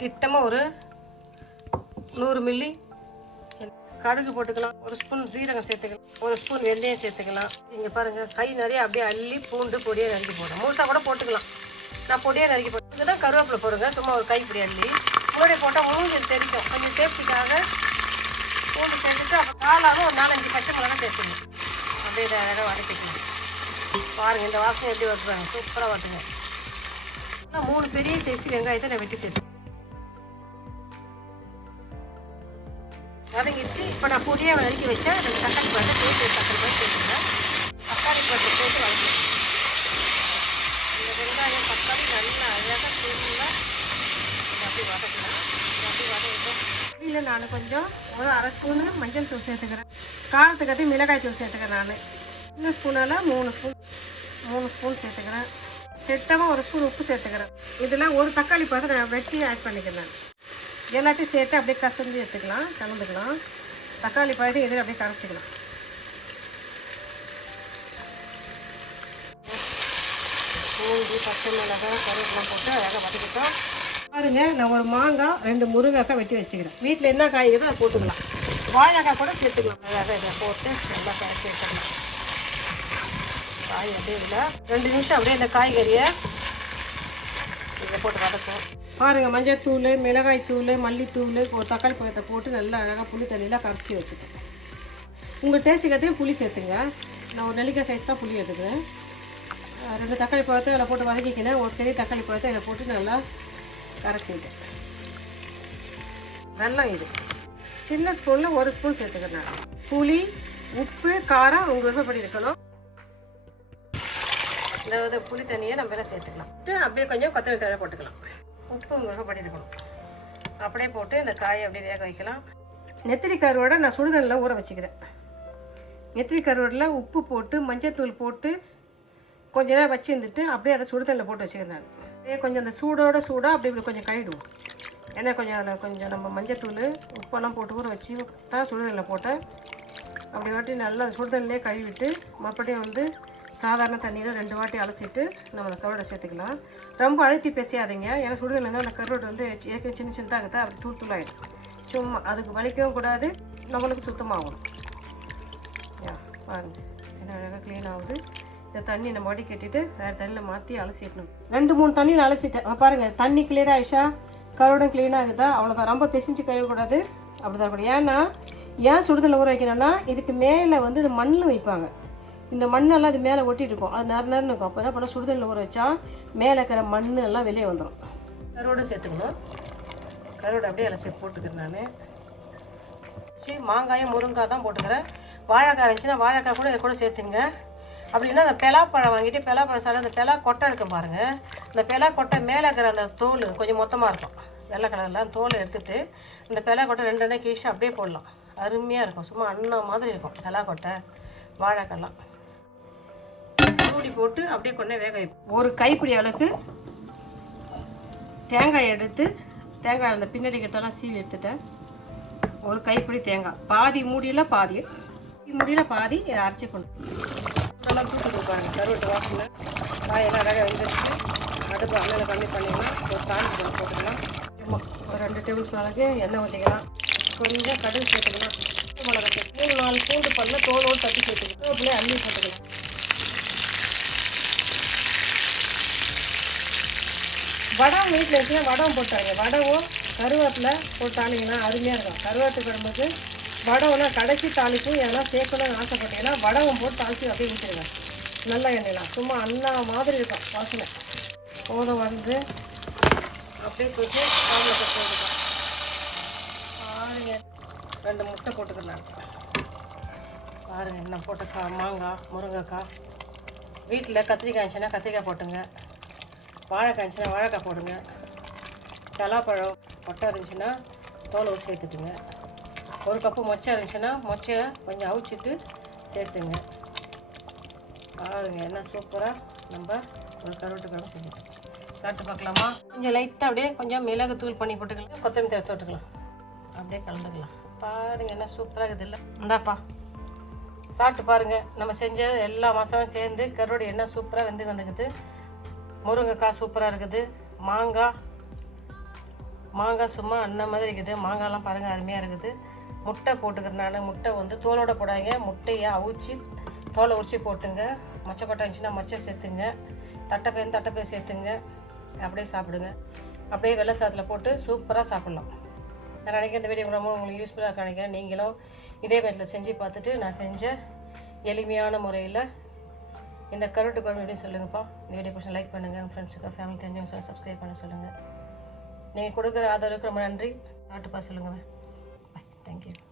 திட்டமாக ஒரு 100 மில்லி கடுகு போட்டுக்கலாம், ஒரு ஸ்பூன் சீரகம் சேர்த்துக்கலாம், ஒரு ஸ்பூன் வெந்தயம் சேர்த்துக்கலாம். இங்கே பாருங்கள், கை நிறைய அப்படியே அள்ளி பூண்டு பொடியாக நறுக்கி போடுறேன். முழுசாக கூட போட்டுக்கலாம், நான் பொடியாக நறுக்கி போட்டேன். இதுதான் கருவேப்பிலை போடுங்க, சும்மா ஒரு கைப்பிடி அள்ளி முன்னாடி போட்டால் மூஞ்சில் தெரிக்கும். கொஞ்சம் சேஃப்டிக்காக பூண்டு சேர்த்துட்டு அப்புறம் காலாக ஒரு 4-5 பச்சை மிளகா சேர்த்துக்கணும். அப்படியே இதை அழகாக வதக்கிக்கணும். பாருங்கள் இந்த வாசனை எப்படி வருவாங்க, சூப்பராக வட்டுங்க. 3 பெரிய சைஸ் வெங்காயத்தை நான் வெட்டி சேர்த்து வதங்கிடுச்சு. இப்போ நான் பொடியாக நறுக்கி வச்சேன் 2 தக்காளி பழத்தை சேர்த்து தக்காளி பழம் சேர்த்துக்கிறேன். தக்காளி பழத்தை போட்டு வதக்கணும். இந்த வெங்காயம் தக்காளி நல்லா அழகாக தூளாக அப்படி வதக்கலாம். அப்படி வதக்கிட்டோம். இல்லை நான் கொஞ்சம் ஒரு 1/2 ஸ்பூனு மஞ்சள் தூள் சேர்த்துக்கிறேன். காரத்துக்கட்டி மிளகாய் தூள் சேர்த்துக்கிறேன். நான் சின்ன ஸ்பூனால் 3 ஸ்பூன் சேர்த்துக்கிறேன். செட்டமாக 1 ஸ்பூன் உப்பு சேர்த்துக்கிறேன். இதில் ஒரு தக்காளி பழத்தை நான் வெட்டி ஆட் பண்ணிக்கிறேன். எல்லாத்தையும் சேர்த்து அப்படியே கலந்துக்கலாம், கலந்துக்கலாம். தக்காளி பழத்தை எதில் அப்படியே கரைச்சிக்கலாம். பூண்டு பச்சை மிளகாய் கருவேப்பிலை போட்டு அழகாக வதக்கிட்டோம். பாருங்கள், நான் ஒரு மாங்காய் 2 முருங்கைக்காய் வெட்டி வச்சுக்கிறேன். வீட்டில் என்ன காய்கறோ அதை போட்டுக்கலாம். வாழைக்காய் கூட சேர்த்துக்கலாம். அழகாக இதை போட்டு நல்லா கரைச்சி வச்சிடலாம். காய் அப்படியே இல்லை 2 நிமிஷம் அப்படியே இந்த காய்கறியை இதை போட்டு வதக்கும். பாருங்கள், மஞ்சள் தூள், மிளகாய் தூள், மல்லித்தூள், ஒரு தக்காளி பழத்தை போட்டு நல்லா அழகாக புளி தண்ணியில் கரைச்சி வச்சுட்டேன். உங்கள் டேஸ்ட்டுக்கு புளி சேர்த்துங்க. நான் ஒரு நெல்லிக்காய் சைஸ் தான் புளி எடுத்துக்கிறேன். 2 தக்காளி பழத்தை அதில் போட்டு வதக்கிக்கினேன். ஒரு பெரிய தக்காளி பழத்தை அதில் போட்டு நல்லா கரைச்சிக்கிட்டேன். வெல்லம் இது சின்ன ஸ்பூனில் 1 ஸ்பூன் சேர்த்துக்கிறேன். புளி, உப்பு, காரம் உங்கள் விருப்பப்படி இருக்கணும். இந்த புளி தண்ணியை நம்ம எல்லாம் சேர்த்துக்கலாம். அப்படியே கொஞ்சம் கொத்தமல்லி தழை போட்டுக்கலாம். உப்பு உங்கள் விருப்பப்படி இருக்கணும். அப்படியே போட்டு இந்த காயை அப்படியே வேக வைக்கலாம். நெத்திலி கருவோட நான் சுடுதண்ணில் ஊற வச்சுக்கிறேன். நெத்திலி கருவோடில் உப்பு போட்டு மஞ்சள் போட்டு கொஞ்ச நேரம் வச்சுருந்துட்டு அப்படியே அதை சுடுதண்ணில் போட்டு வச்சுக்கிறேன். நான் கொஞ்சம் அந்த சூடாக அப்படி இப்படி கொஞ்சம் கழுவிடுவோம். ஏன்னா கொஞ்சம் அதில் கொஞ்சம் நம்ம மஞ்சள் உப்பெல்லாம் போட்டு ஊற வச்சு தான் சுடுதண்ணில் போட்டேன். அப்படி வாட்டி நல்லா சுடுதண்ணிலே கழுவிட்டு மறுபடியும் சாதாரண தண்ணியில் 2 வாட்டி அலசிட்டு நம்ம அந்த கருவாடை சேர்த்துக்கலாம். ரொம்ப அழுத்தி பேசியாதீங்க. ஏன்னா சுடுதண்ணில் அந்த கருவாடு ஏற்கனவே சின்ன சின்னதாக இருக்குதா அப்படி தூளாயிடும். சும்மா அதுக்கு வலிக்கவும் கூடாது, நம்மளுக்கு சுத்தமாகும். பாருங்கள் என்ன அழகாக க்ளீன் ஆகுது. இந்த தண்ணி நம்ம வடி கட்டிட்டு வேறு தண்ணியில் மாற்றி அலசிடணும். 2-3 தண்ணியில் அலசிட்டேன். பாருங்கள், தண்ணி கிளியர் ஆயிடுச்சா, கருவாடும் க்ளீனாக இருக்குதா. அவ்வளோதான், ரொம்ப பிசிஞ்சு கழுவக்கூடாது. அப்படி தான் இருக்கணும். ஏன்னா ஏன் சுடுதண்ணில் ஊற வைக்கணும்னா இதுக்கு மேலே இது மண் வைப்பாங்க. இந்த மண்ணெல்லாம் இது மேலே ஒட்டிட்டு இருக்கும். அது நேரம் இருக்கும். அப்போ என்ன பண்ணால் சுடுதண்ணில் ஊற வச்சா மேலே இருக்கிற மண் எல்லாம் வெளியே வந்துடும். கருவாடும் சேர்த்துக்கணும். கருவாடு அப்படியே எல்லாம் சேர்த்து போட்டுக்கிறேன். நான் மாங்காயும் முருங்காய் தான் போட்டுக்கிறேன். வாழைக்காய் இருந்துச்சுன்னா வாழைக்காய் கூட இதை கூட சேர்த்துங்க. அப்படின்னா அந்த பலாப்பழம் வாங்கிட்டு பலாப்பழம் சாப்பிட அந்த பலா கொட்டை இருக்கும் பாருங்கள். அந்த பலா கொட்டை மேலே இருக்கிற அந்த தோல் கொஞ்சம் மொத்தமாக இருக்கும், வெள்ளை கலரில். அந்த தோலை எடுத்துகிட்டு இந்த பலா கொட்டை 2 கிழிச்சு அப்படியே போடலாம். அருமையாக இருக்கும். சும்மா அண்ணா மாதிரி இருக்கும். பலா கொட்டை வாழைக்காய்லாம் மூடி போட்டு அப்படியே கொண்டே வேக வைப்போம். ஒரு கைப்பிடி அளவுக்கு தேங்காய் எடுத்து தேங்காய் அந்த பின்னாடி கிட்டலாம் சீவி எடுத்துட்டேன். ஒரு கைப்பிடி தேங்காய், பாதி மூடியில் பாதி இதை அரைச்சி கொண்டு நல்லா தூக்கி கொடுப்பாங்க. கருவாட்டு வாசனை காயெல்லாம் அழகாக வெந்துருச்சு. அடுப்பு அண்ணனை கம்மி பண்ணிக்கலாம். ஒரு தாளிப்பு போட்டுக்கலாம். ஒரு 2 டேபிள் ஸ்பூன் அளவுக்கு எண்ணெய் ஊற்றிக்கலாம். கொஞ்சம் கடுகு சேர்த்துக்கலாம். மிளகாய் 3-4 பூண்டு பண்ண தோலோடு தட்டி சேர்த்துக்கலாம். அப்படியே அள்ளி போட்டுக்கலாம். வடம் வீட்டில் இருக்குன்னா வடம் போட்டாங்க. வடவும் கருவேப்பிலை போட்டு தாளிங்கன்னா அருமையாக இருக்கும். கருவேப்பிலை குழம்புக்கு வடவுனா கடைச்சி தாளிப்பும் எதெல்லாம் சேர்க்கணும்னு ஆசைப்பட்டீங்கன்னா வடவும் போட்டு தாளித்து அப்படியே ஊற்றிடுங்க. நல்ல எண்ணெய்லாம் சும்மா அண்ணா மாதிரி இருக்கும் வாசனை. போதும் அப்படியே போட்டு காலில் போட்டுக்கலாம். பாருங்கள், 2 முட்டை போட்டுக்கலாம். பாருங்கள் என்ன போட்ட மாங்காய் முருங்கைக்காய். வீட்டில் கத்திரிக்காய் இருந்துச்சுன்னா கத்திரிக்காய் போட்டுங்க. வாழைக்காய் இருந்துச்சுன்னா வாழைக்காய் போடுங்க. பலாப்பழம் கொட்டை இருந்துச்சுன்னா தோலை சேர்த்துட்டுங்க. 1 கப்பு மொச்சை இருந்துச்சுன்னா மொச்சையை கொஞ்சம் அவிச்சிட்டு சேர்த்துங்க. பாருங்கள் என்ன சூப்பராக நம்ம ஒரு கருவாட்டு குழம்பு செஞ்சுட்டோம். சாப்பிட்டு பார்க்கலாமா? கொஞ்சம் லைட்டாக அப்படியே கொஞ்சம் மிளகு தூள் பண்ணி போட்டுக்கலாம். கொத்தமல்லி தழை போட்டுக்கலாம். அப்படியே கலந்துக்கலாம். பாருங்கள் என்ன சூப்பராக இருக்குது. இல்லை இந்தாப்பா சாப்பிட்டு பாருங்கள். நம்ம செஞ்ச எல்லா மசாலும் சேர்ந்து கருவாடு என்ன சூப்பராக வெந்து வந்துக்குது. முருங்கைக்காய் சூப்பராக இருக்குது. மாங்காய் மாங்காய் சும்மா அண்ணன் மாதிரி இருக்குது. மாங்காய்லாம் பாருங்கள் அருமையாக இருக்குது. முட்டை போட்டுக்கிறேன் நான். முட்டை வந்து தோலோட போடாங்க, முட்டையை அவிச்சு தோலை உரிச்சு போட்டுங்க. மொச்சக்கொட்டை இருந்துச்சுன்னா மொச்சை சேர்த்துங்க, தட்டைப்பயிர் சேர்த்துங்க. அப்படியே சாப்பிடுங்க. அப்படியே வெள்ளை சாதத்தில் போட்டு சூப்பராக சாப்பிட்லாம். நான் நினைக்கிறேன் இந்த வீடியோ ரொம்ப உங்களுக்கு யூஸ்ஃபுல்லாக நினைக்கிறேன். நீங்களும் இதே வீட்டில் செஞ்சு பார்த்துட்டு நான் செஞ்ச எளிமையான முறையில் இந்த கருட்டு குழம்பு எப்படி சொல்லுங்கப்பா. இந்த வீடியோ பிடிச்சி லைக் பண்ணுங்கள். உங்கள் ஃப்ரெண்ட்ஸுக்கு ஃபேமிலி தெரிஞ்சவங்க சொல்லி சப்ஸ்கிரைப் பண்ண சொல்லுங்கள். நீங்கள் கொடுக்குற ஆதரவுக்கு ரொம்ப நன்றி. நாட்டுப்பா சொல்லுங்கள். பாய். தேங்க்யூ.